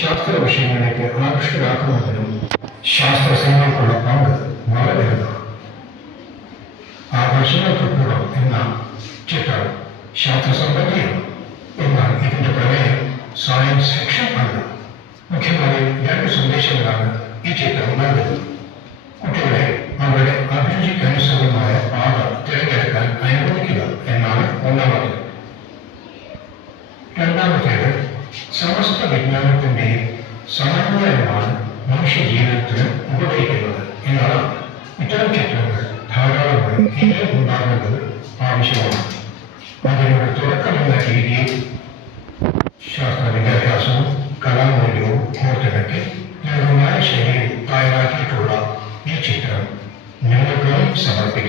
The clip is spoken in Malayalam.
ശാസ്ത്ര വിഷയങ്ങളിലേക്ക് ആകർഷകരാക്കുന്നതിനും ശാസ്ത്ര സിനിമയ്ക്കുള്ള പങ്ക് വളരെ വലുതാണ്. ആകർഷകർക്കപ്പുറം എന്ന ചിത്രം ശാസ്ത്രസംബന്ധിയാണ്. എന്നാൽ ഇതിന്റെ പ്രമേയം സയൻസ് ഫിക്ഷൻ അല്ല. മുഖ്യമായി രണ്ട് സന്ദേശങ്ങളാണ് ഈ ചിത്രം നൽകുന്നത്. കുട്ടികളെ അവരുടെ അഭിരുചിക്കനുസൃതമായ പാത തിരഞ്ഞെടുക്കാൻ അനുവദിക്കുക എന്നാണ് ഒന്നാമത്തേത്. രണ്ടാമത്തേത്, സമസ്ത വിജ്ഞാനത്തിന്റെയും സമന്വയമാണ് മനുഷ്യ ജീവിതത്തിന് ഉപകരിക്കുന്നത് എന്നതാണ്. ഇത്തരം ചിത്രങ്ങൾ ധാരാളമായി ഇനിയും ഉണ്ടാകേണ്ടത് ആവശ്യമാണ്. അതിനൊരു തുടക്കമെന്ന രീതിയിൽ ശാസ്ത്ര വിദ്യാഭ്യാസവും കലാമൂല്യവും കോർത്തിണക്കി ലഘുമായ ശൈലിയിൽ തയ്യാറാക്കിയിട്ടുള്ള ഈ ചിത്രം നിങ്ങൾക്കായി സമർപ്പിക്കുന്നു.